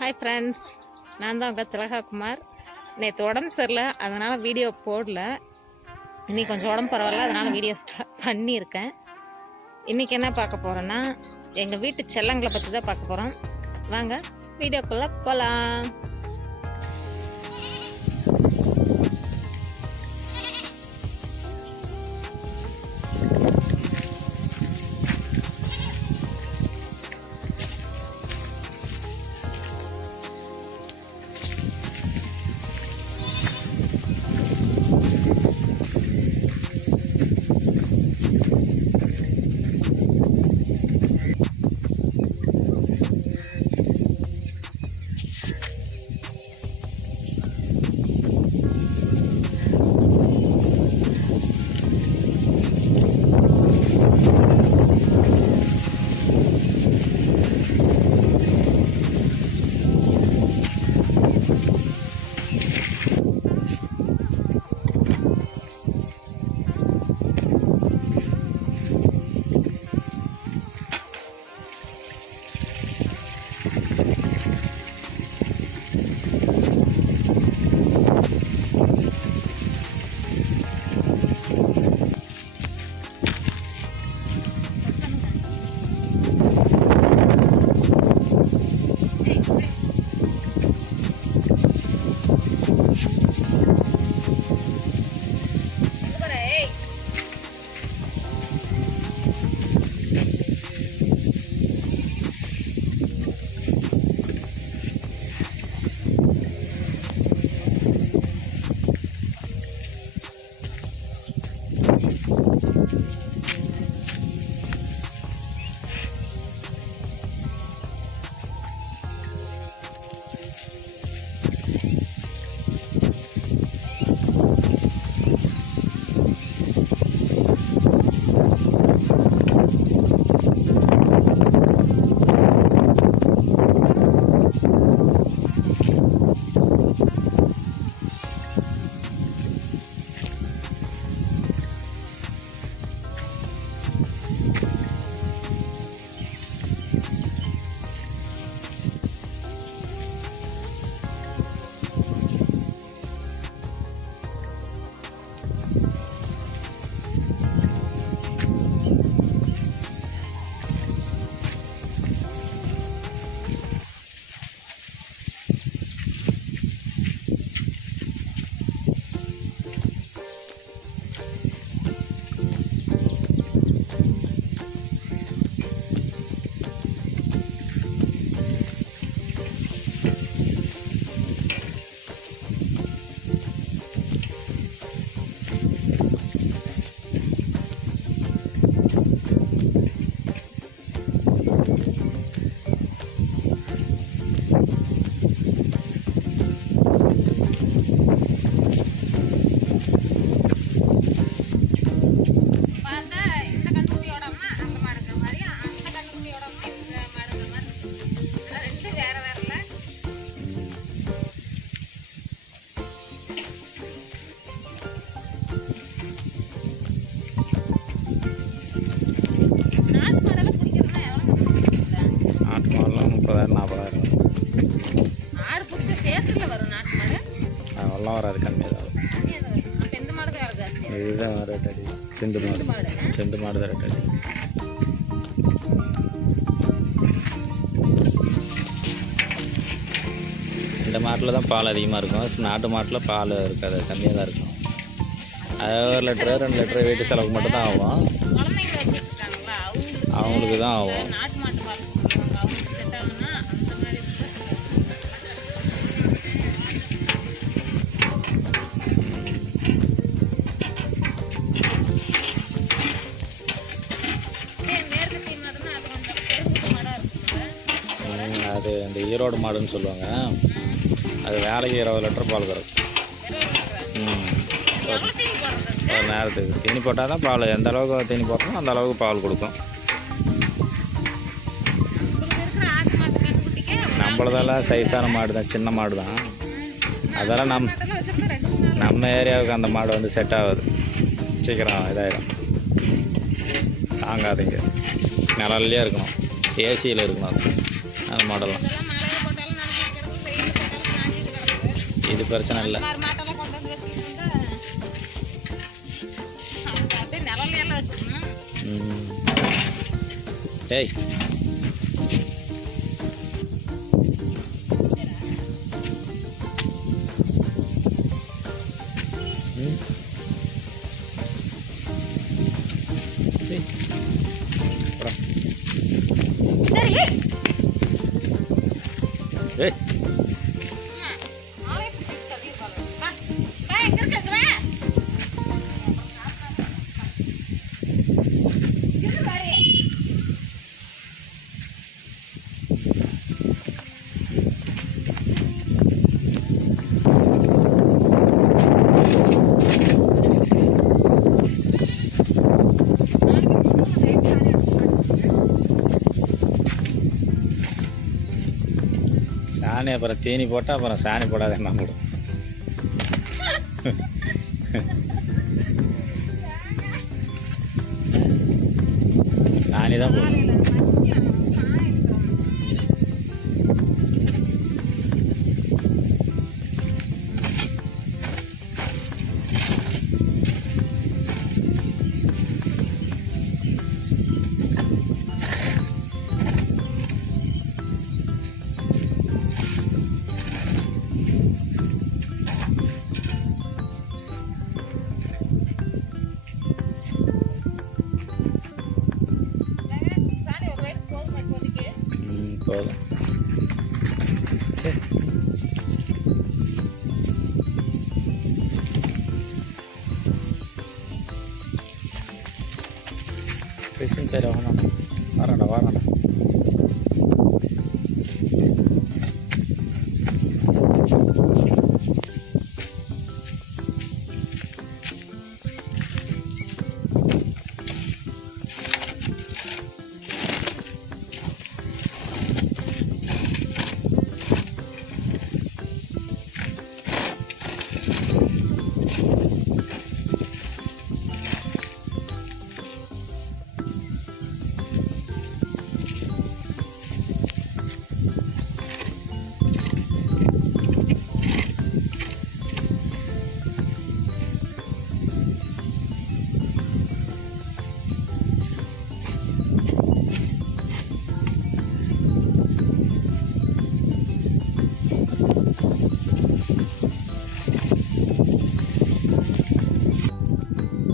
Hi friends, நான் தான் உங்கள் திலகாகுமார். நேற்று உடம்பு சரியில்லை, அதனால் வீடியோ போடல. இன்றைக்கி கொஞ்சம் உடம்பு பரவாயில்ல, அதனால் வீடியோ ஸ்டார்ட் பண்ணியிருக்கேன். இன்றைக்கி என்ன பார்க்க போகிறோன்னா, எங்கள் வீட்டு செல்லங்களை பற்றி தான் பார்க்க போகிறோம். வாங்க வீடியோக்குள்ளே போகலாம். அதெல்லாம் வராது, கம்மியாக தான் வரும். இதுதான் ரேட்டடி, செண்டு மாடு தான் ரேட்டடி. இந்த மாட்டில் தான் பால் அதிகமாக இருக்கும், நாட்டு மாட்டில் பால் இருக்காது, கம்மியாக தான் இருக்கும். அது 1 லிட்டரு 2 லிட்டரு வீட்டு செலவுக்கு மட்டும் தான் ஆகும், அவங்களுக்கு தான் ஆகும். அது இந்த ஈரோடு மாடுன்னு சொல்லுவாங்க, அது வேலைக்கு 20 லிட்டர் பால் கறக்கும். ஒரு நேரத்துக்கு தீனி போட்டால் தான் பால், எந்த அளவுக்கு தீனி போட்டோமோ அந்த அளவுக்கு பால் கொடுக்கும். நம்மளதெல்லாம் சைஸான மாடு தான், சின்ன மாடு தான். அதெல்லாம் நம்ம ஏரியாவுக்கு அந்த மாடு வந்து செட் ஆகுது, சீக்கிரம் இதாகிடும், தாங்காதீங்க. நிழல்லையே இருக்கணும், ஏசியில் இருக்கணும். அது மாடலாம் இது பிரச்சனை இல்லை. மாட்டெல்லாம் கொண்டு வந்து வச்சுக்கிட்டு இருந்தா அவங்க அப்படியே நிழல்லாம் வச்சுக்கணும். ஏய் சரி ஏய் ஆளே பிடிச்சிட்டு சொல்லிருப்பாங்க. வா எங்க இருக்குற இது பாரு. சாணி அப்புறம் தீனி போட்டால் அப்புறம் சாணி போடாத என்ன போடும். சாணி தான் போடும். போதும். பேசும் பேர் வரண்டா வரண்டா.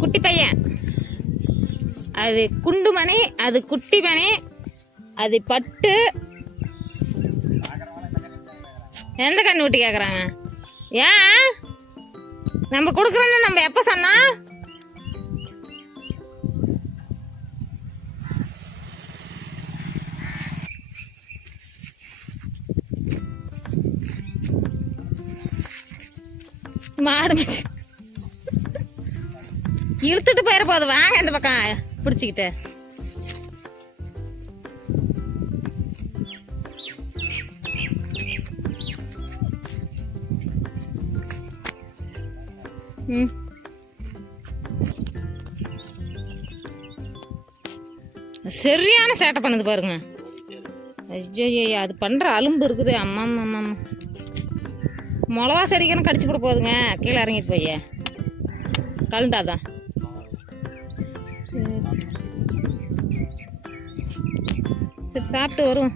குட்டி பையன் அது குண்டுமணி, அது குட்டி மணி, அது பட்டு. எந்த கண்ணு ஊட்டி கேட்குறாங்க? ஏன் நம்ம கொடுக்குறோன்னு நம்ம எப்போ சொன்னா? மாடு மேய்ச்சி இழுத்துட்டு போயிட போகுது. வாங்க இந்த பக்கம் பிடிச்சிக்கிட்டு. சரியான சேட்டை பண்ணுது பாருங்க. ஐயோ அது பண்ற அலும்பு இருக்குது. அம்மா அம்மா அம்மா மிளவா செடிக்கன்னு கடிச்சு போட போகுதுங்க. கீழே இறங்கிட்டு போய் கழுண்டாதான். சரி சாப்பிட்டு வரும்.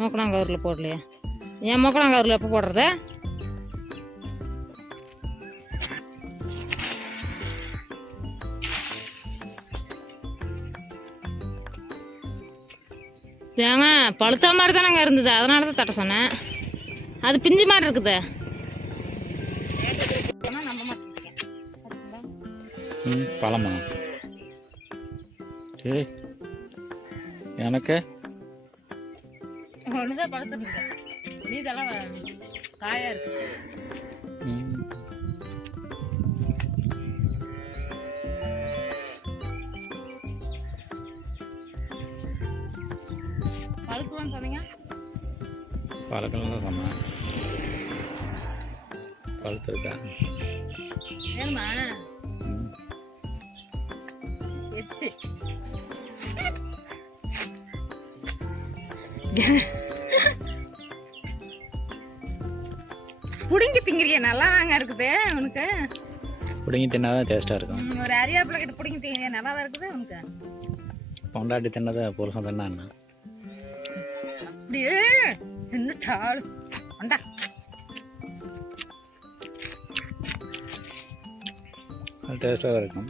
மூக்கணாங்கவரில் போடலையா? ஏன் மூக்கணாங்கவரில் எப்போ போடுறத? ஏங்க பழுத்த மாதிரி தானங்க இருந்தது, அதனால தான் தட்ட சொன்னேன். அது பிஞ்சு மாதிரி இருக்குது. பழமா? சரி எனக்கு ஒன்றுதான் பழுத்துருக்கு, மீதெல்லாம் காயா இருக்கு. பழுத்துவான்னு சொன்னீங்க? பழக்கம் தான் சொன்னேன். பழுத்துருக்கா? வேணுமா? எச்சு புடிங்கி திங்கிறிய நல்லா வாங்க இருக்குது உனக்கு. பிடிங்கி தின்னாதான் டேஸ்ட்டாக இருக்கும். ஒரு அரியாப்பில் கிட்ட பிடிங்கி திங்கிறிய நல்லா தான் இருக்குது உனக்கு. பொண்டாட்டி தின்னதை புருஷன் தின்னா என்ன? அப்படியே தின்னுட்டாள் வண்டா. அது டேஸ்ட்டாக இருக்கும்.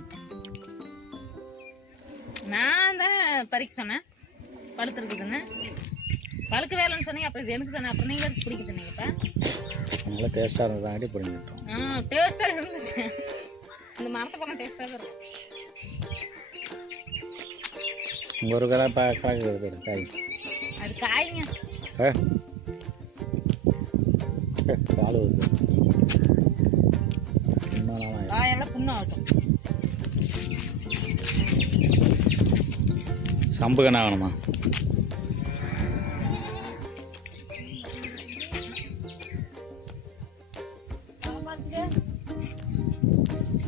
நான் தான் பறிக்க சொன்னேன் பழுத்துருக்குதுன்னு. பழுக்க வேலைன்னு சொன்னீங்க, அப்புறம் இது எனக்கு தானே, அப்புறம் நீங்கள் அதுக்கு பிடிக்க சொன்னீங்க. இப்போ நல்லா டேஸ்ட்டாக இருந்ததாண்டி பிடிங்கிட்டோம். டேஸ்ட்டாக இருந்துச்சு. இந்த மரத்தை பக்கம் டேஸ்ட்டாக தான் இருக்கும். ஒரு கடை கலக்கு இருக்குது காய். அது காய்ங்க. பால் ஊற்று காயெல்லாம் புண்ணாகட்டும். சம்பு கண்ணா வேணுமா?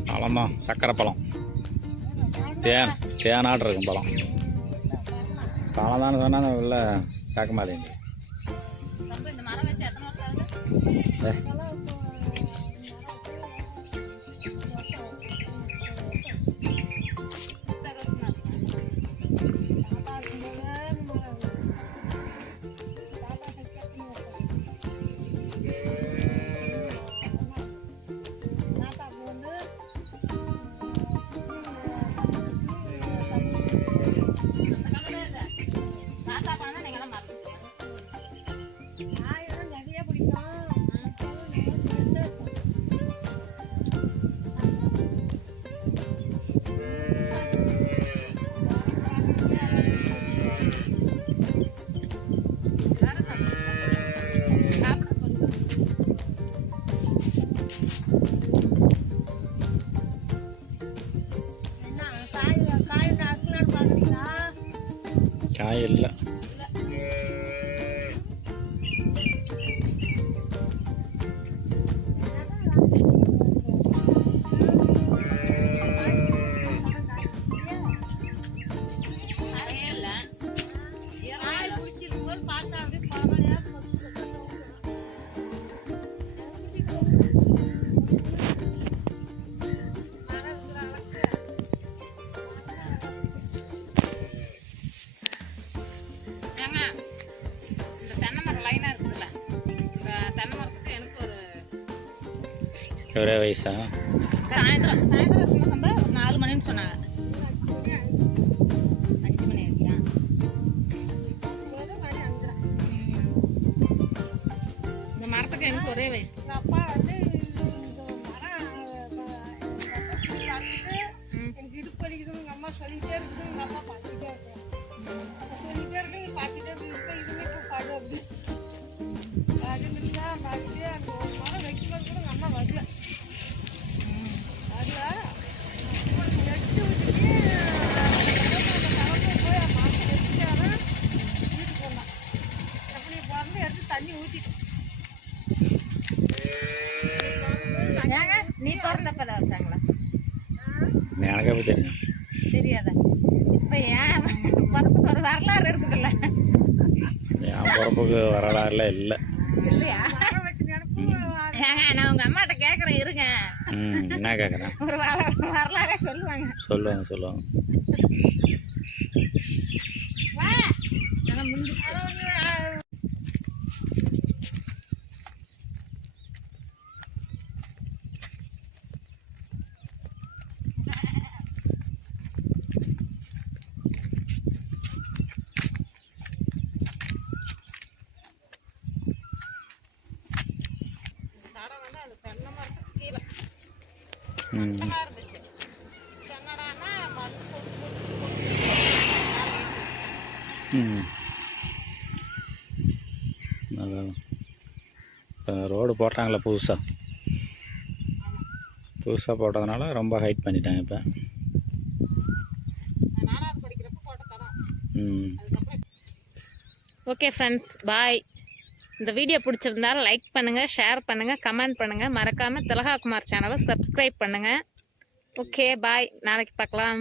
பழம்தான் சக்கரை பழம். தேனாட்டு இருக்கும் பழம். பழம் தானே சொன்னால் உள்ள கேட்க மாட்டேங்குது. இந்த மரம் வச்சு எத்தனை வருஷம் ஆகுது? காய் இல்லை. ஒரே வயசா? சாயந்தரம் சொன்ன ஒரு 4 மணின்னு சொன்னாங்க. 5 மணி ஆயிடுச்சா? இந்த மரத்துக்கு எனக்கு ஒரே வயசு. அப்பா வந்து எனக்கு இடுப்பு வலிக்குதுன்னு எங்கள் அம்மா சொல்லிகிட்டே இருக்குது. எங்கள் அப்பா பார்த்துக்கிட்டே இருக்கிறேன். சொல்லிகிட்டே இருக்கு, நீ பார்த்துட்டே இருக்க. இதுவுமே இப்போ பாடு அப்படி அதுமில்லா பார்த்துட்டு அந்த ஒரு மரம் வைக்கும்போது கூட எங்கள் அம்மா வரல. எடுத்து விட்டுட்டு போய் மாசம் வச்சுட்டாதான் வீட்டுக்கு போனான். அப்படி பிறந்து எடுத்து தண்ணி ஊற்றிட்டு நீ பிறந்தப்பதான் வச்சாங்களா? எனக்கு எப்படி தெரியும்? தெரியாதா? இப்போ ஏன் பிறப்புக்கு ஒரு வரலாறு இருக்குதுல்ல? என் பிறப்புக்கு வரலாறுல இல்லை. இல்லையா? ஏங்க நான் உங்கள் அம்மாட்ட கேட்குறேன், இருங்க. என்ன கேட்குறேன்? ஒரு வரலாறே சொல்லுவாங்க. சொல்லுவாங்க. ஆனால் முந்தி இப்போ ரோடு போட்டாங்களே புதுசாக போட்டதுனால ரொம்ப ஹைட் பண்ணிட்டாங்க இப்போ. ஓகே ஃப்ரெண்ட்ஸ், பாய். இந்த வீடியோ பிடிச்சிருந்தா லைக் பண்ணுங்கள், ஷேர் பண்ணுங்கள், கமெண்ட் பண்ணுங்கள். மறக்காமல் திலகா குமார் சேனலை சப்ஸ்கிரைப் பண்ணுங்கள். ஓகே பாய், நாளைக்கு பார்க்கலாம்.